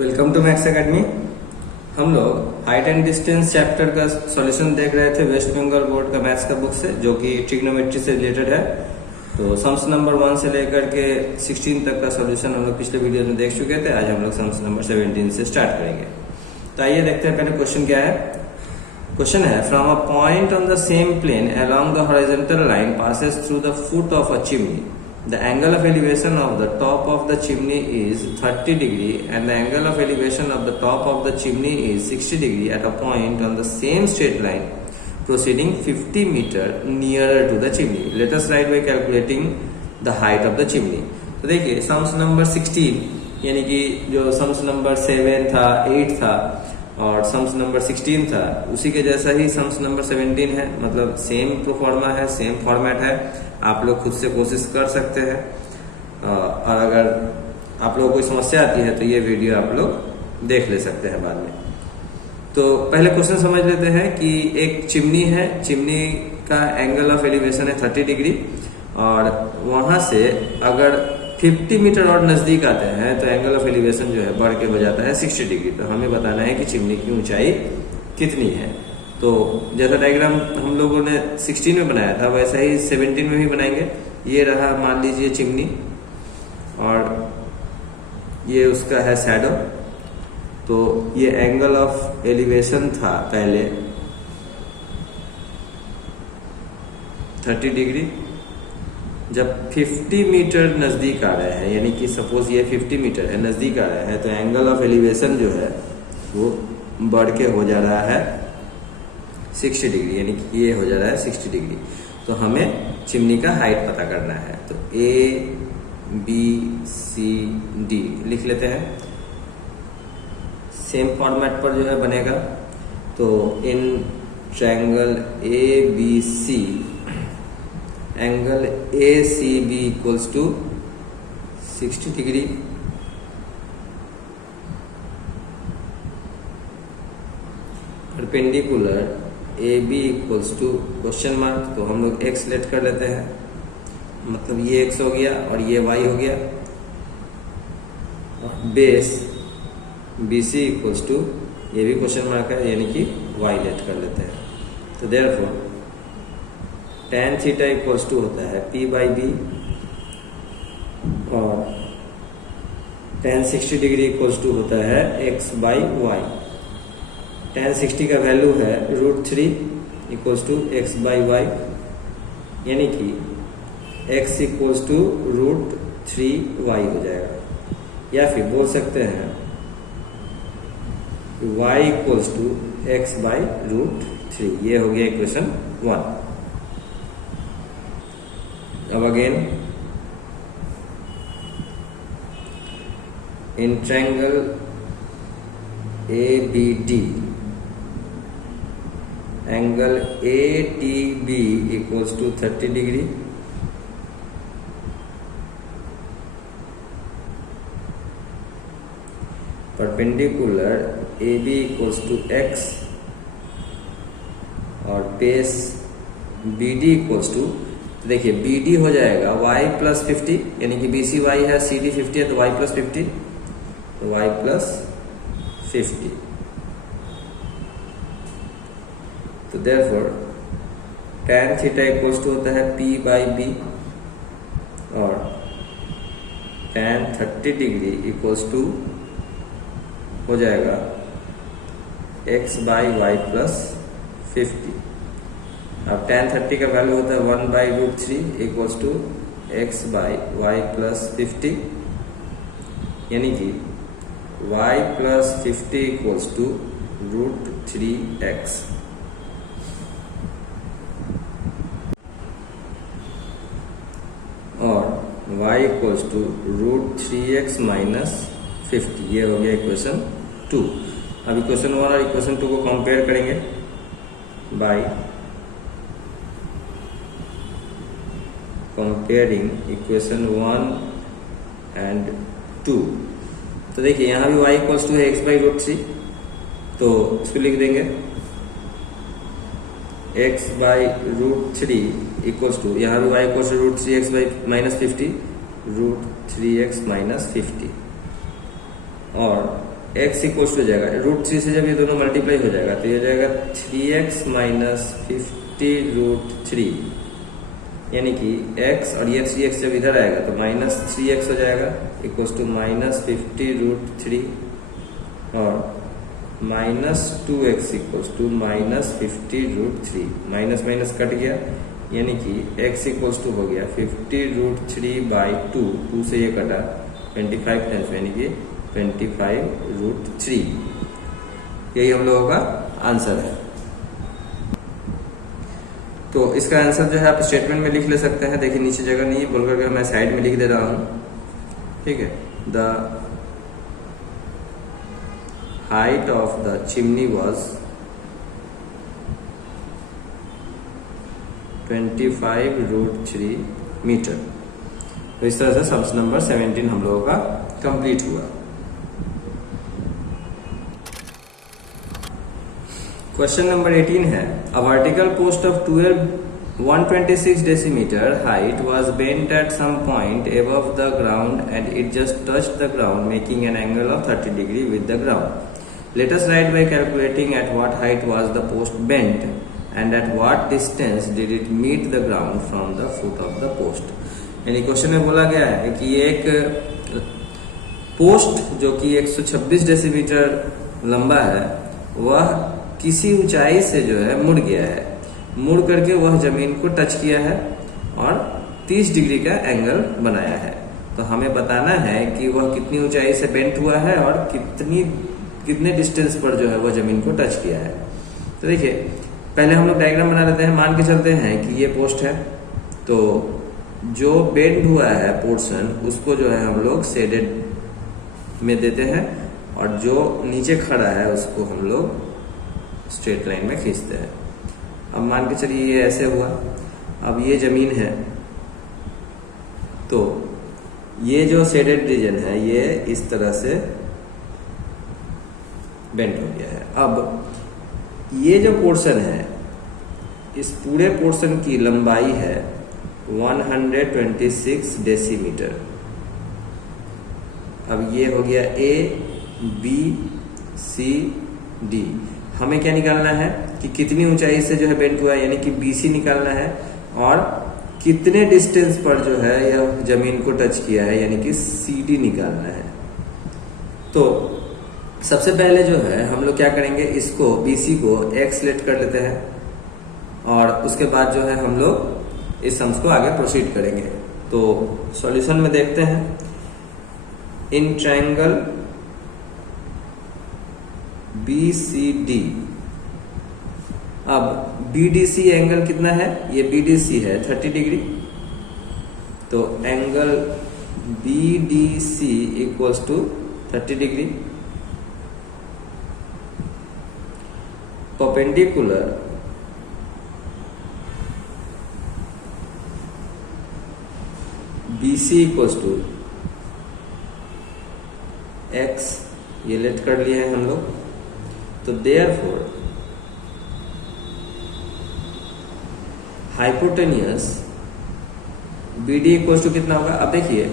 Welcome to maths academy. हम लोग height and distance chapter का सॉल्यूशन देख रहे थे वेस्ट बंगाल बोर्ड का मैथ्स का बुक से, जो कि ट्रिग्नोमेट्री से रिलेटेड है। तो सम्स नंबर 1 से लेकर के 16 तक का सॉल्यूशन हम लोग पिछले वीडियो में देख चुके थे। आज हम लोग सम्स नंबर 17 से स्टार्ट करेंगे। तो आइए देखते हैं पहले क्वेश्चन क्या है। क्वेश्चन है, from a point on the same plane along the horizontal line passes through the foot of a chimney. The angle of elevation of the top of the chimney is 30 degree and the angle of elevation of the top of the chimney is 60 degree at a point on the same straight line proceeding 50 meter nearer to the chimney. Let us write by calculating the height of the chimney. तो देखिए sums number 16 यानी कि जो sums number 7 था, 8 था और sums number 16 था, उसी के जैसा ही सम्स नंबर 17 है। मतलब सेम प्रोफॉर्मा है, सेम फॉर्मेट है। आप लोग खुद से कोशिश कर सकते हैं और अगर आप लोगों को कोई समस्या आती है तो ये वीडियो आप लोग देख ले सकते हैं बाद में। तो पहले क्वेश्चन समझ लेते हैं कि एक चिमनी है, चिमनी का एंगल ऑफ एलिवेशन है 30 डिग्री और वहां से अगर 50 मीटर और नजदीक आते हैं तो एंगल ऑफ एलिवेशन जो है बढ़ के हो जाता है 60 डिग्री। तो हमें बताना है कि चिमनी की ऊंचाई कितनी है। तो जैसा डायग्राम हम लोगों ने 16 में बनाया था वैसा ही 17 में भी बनाएंगे। ये रहा मान लीजिए चिमनी और ये उसका है शैडो। तो ये एंगल ऑफ एलिवेशन था पहले 30 डिग्री। जब 50 मीटर नजदीक आ रहे हैं, यानी कि सपोज ये 50 मीटर है, नजदीक आ रहे हैं, तो एंगल ऑफ एलिवेशन जो है वो बढ़ के हो जा रहा है 60 डिग्री, यानी कि ये हो जा रहा है 60 डिग्री। तो हमें चिमनी का हाइट पता करना है। तो ABCD लिख लेते हैं। सेम फॉर्मेट पर जो है बनेगा। तो in triangle ABC angle ACB equals to 60 degree. Perpendicular AB equals to question mark. तो हम लोग x लेट कर लेते हैं, मतलब ये x हो गया और ये y हो गया। बेस BC इक्वल्स टू, ये भी क्वेश्चन मार्क है, यानी कि y लेट कर लेते हैं। तो therefore tan theta equals to होता है P/B और tan 60 डिग्री इक्वल्स टू होता है x/y। tan 60 का वैल्यू है √3 इक्वल्स टू x/y, यानी कि x इक्वल्स टू √3y हो जाएगा। या फिर बोल सकते हैं y इक्वल्स टू x/√3। ये हो गया इक्वेशन 1। अब again in triangle ABD angle ATB equals to 30 degree. Perpendicular AB equals to x और बेस BD इक्वल्स टू, देखिए BD हो जाएगा y प्लस 50, यानी कि BC y है, CD 50 है, तो y प्लस 50, तो y प्लस 50। तो therefore tan theta equals to होता है P/B और tan 30 डिग्री इक्वल्स टू हो जाएगा x/y प्लस 50। अब tan 30 का वैल्यू होता है 1/√3 इक्वल्स टू x/y प्लस 50, यानी कि y plus 50 equals to √3x। और y equals to √3x minus 50। ये हो गया इक्वेशन 2। अब इक्वेशन 1 और इक्वेशन 2 को कंपेयर करेंगे बाय कंपेयरिंग इक्वेशन 1 एंड 2। तो देखिए यहाँ भी y इक्वल्स टू है x/√3, तो इसको लिख देंगे x/√3 इक्वल्स टू, यहाँ भी y equals to √3x minus 50, √3x minus 50 और x इक्वल्स टू जाएगा √3 से जब ये दोनों मल्टीप्लाई हो जाएगा तो ये हो जाएगा 3x माइनस 50√3, यानी कि x और ये 3x जब इधर आएगा तो माइनस 3x हो जाएगा इक्वल्स टू माइनस 50√3 और minus 2x equals to minus 50√3। Minus minus cut गया यानी कि x इक्वल्स टू हो गया 50√3/2, 2 से ये कटा 25 टाइम्स यानी कि 25√3। यही हम लोगों का आंसर है। तो इसका आंसर जो है आप स्टेटमेंट में लिख ले सकते हैं। देखिए नीचे जगह नहीं बोल करके मैं साइड में लिख दे रहा हूं, ठीक है। The height of the chimney was 25√3 metre. तो इस तरह से सम्स नंबर 17 हम लोगों का कंप्लीट हुआ। क्वेश्चन नंबर 18 है a vertical post of 126 decimetre height was bent at some point above the ground and it just touched the ground making an angle of 30 degree with the ground. Let us write by calculating at what height was the post bent and at what distance did it meet the ground from the foot of the post. यानी question में बोला गया है कि एक post जो कि 126 decimetre लंबा है वह किसी ऊंचाई से जो है मुड़ गया है, मुड़ करके वह जमीन को टच किया है और 30 डिग्री का एंगल बनाया है। तो हमें बताना है कि वह कितनी ऊंचाई से बेंट हुआ है और कितने डिस्टेंस पर जो है वह जमीन को टच किया है। तो देखिए पहले हम लोग डायग्राम बना लेते हैं। मान के चलते हैं कि ये पोस्ट है, तो जो बेंड हुआ है पोर्शन उसको जो है हम लोग शेडेड में देते हैं और जो नीचे खड़ा है उसको हम लोग स्ट्रेट लाइन में खींचते हैं। अब मान के चलिए ये ऐसे हुआ। अब ये जमीन है तो ये जो शेडेड रीजन है ये इस तरह से बेंड हो गया है। अब ये जो पोर्शन है इस पूरे पोर्शन की लंबाई है 126 डेसीमीटर। अब ये हो गया A, B, C, D। हमें क्या निकालना है कि कितनी ऊंचाई से जो है बेंट हुआ है, यानी कि BC निकालना है और कितने डिस्टेंस पर जो है यह जमीन को टच किया है, यानी कि CD निकालना है। तो सबसे पहले जो है हम लोग क्या करेंगे, इसको BC को X लेट कर लेते हैं और उसके बाद जो है हम लोग इस सम्स को आगे प्रोसीड करेंगे। तो सॉल्यूशन में देखते हैं इन ट्रायंगल BCD। अब BDC एंगल कितना है, ये BDC है 30 डिग्री। तो angle BDC equals to 30 degree perpendicular BC equals to X, ये लेट कर लिए हैं हम लोग। तो therefore hypotenuse BD equals to कितना होगा। अब देखिए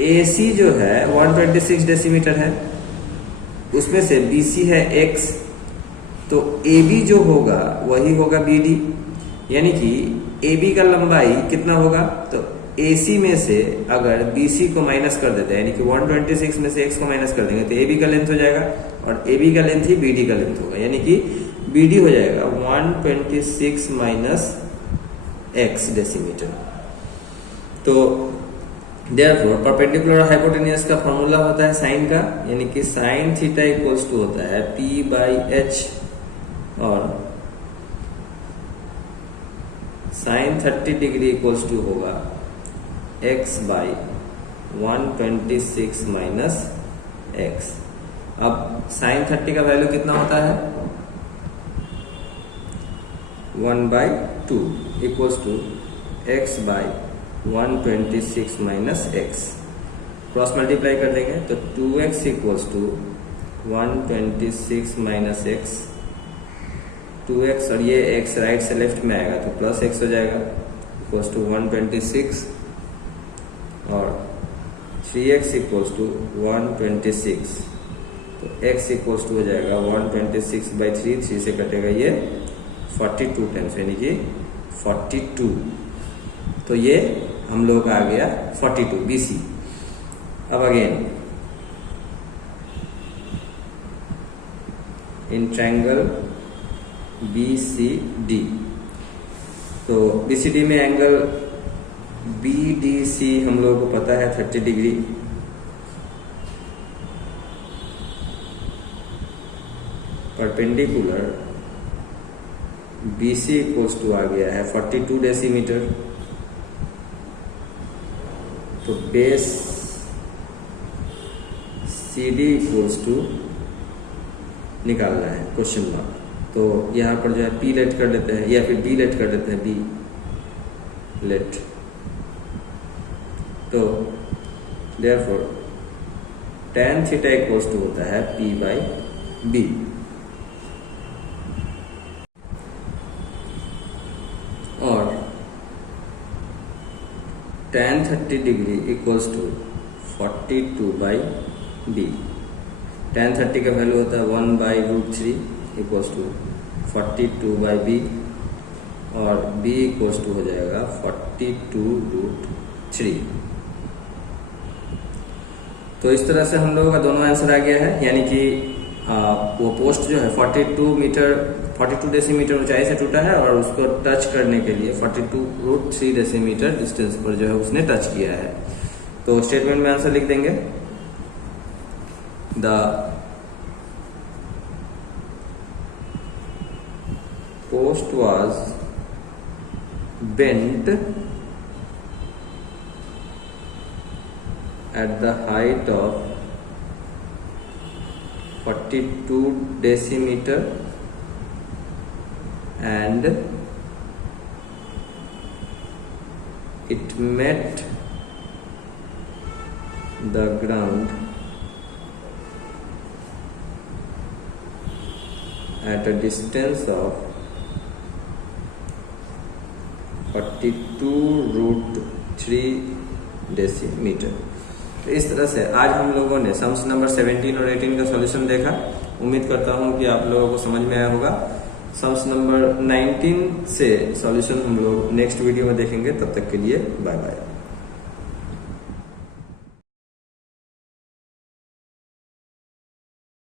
AC जो है 126 डेसीमीटर है, उसमें से BC है X, तो AB जो होगा वही होगा BD, यानी कि AB का लंबाई कितना होगा। तो AC में से अगर BC को माइनस कर देते हैं, यानी कि 126 में से X को माइनस कर देंगे तो AB का लेंथ हो जाएगा और AB का लेंथ ही BD का लेंथ होगा, यानी कि BD हो जाएगा 126 माइनस X डेसीमीटर। तो देयरफॉर परपेंडिकुलर हाइपोटेनियस का फॉर्मूला होता है साइन का, यानी कि साइन थीटा इक्वल्स टू होता है P/H और साइन 30 डिग्री इक्वल्स टू होगा X/126 माइनस X। अब साइन 30 का वैल्यू कितना होता है 1/2 equals to X/126 minus X। Cross multiply कर देंगे तो 2X equals to 126 minus X, 2X और ये X राइट से लेफ्ट में आएगा तो प्लस X हो जाएगा इक्वल्स टू 126 और 3X इक्वल्स टू 126 तो x इक्वल्स टू हो जाएगा 126/3, 3 से कटेगा ये 42 टाइम्स यानी कि 42। तो ये हम लोग का आ गया 42 BC। अब अगेन इन ट्रायंगल BCD, तो BCD में एंगल BDC हम लोगों को पता है 30 degree. Perpendicular BC equals to आ गया है 42 डेसीमीटर। तो बेस CD इक्वल्स टू निकालना है क्वेश्चन मार्क। तो यहाँ पर जो है P लेट कर देते हैं या फिर B लेट कर देते हैं, B लेट। तो therefore tan theta equals to होता है P/B। और tan 30 degree equals to 42/B। tan 30 का वैल्यू होता है 1/√3 इक्वल्स टू 42/B, और B इक्वल्स टू हो जाएगा 42√3। तो इस तरह से हम लोगों का दोनों आंसर आ गया है, यानी कि वो पोस्ट जो है 42 डेसीमीटर ऊंचाई से टूटा है और उसको टच करने के लिए 42√3 डेसीमीटर डिस्टेंस पर जो है उसने टच किया है। तो स्टेटमेंट में आंसर लिख देंगे, the post was bent at the height of 42 decimeter and it met the ground at a distance of 42√3 decimetre. तो इस तरह से आज हम लोगों ने सम्स नंबर 17 और 18 का सॉल्यूशन देखा। उम्मीद करता हूं कि आप लोगों को समझ में आया होगा। सम्स नंबर 19 से सॉल्यूशन हम लोग नेक्स्ट वीडियो में देखेंगे। तब तक के लिए बाय बाय।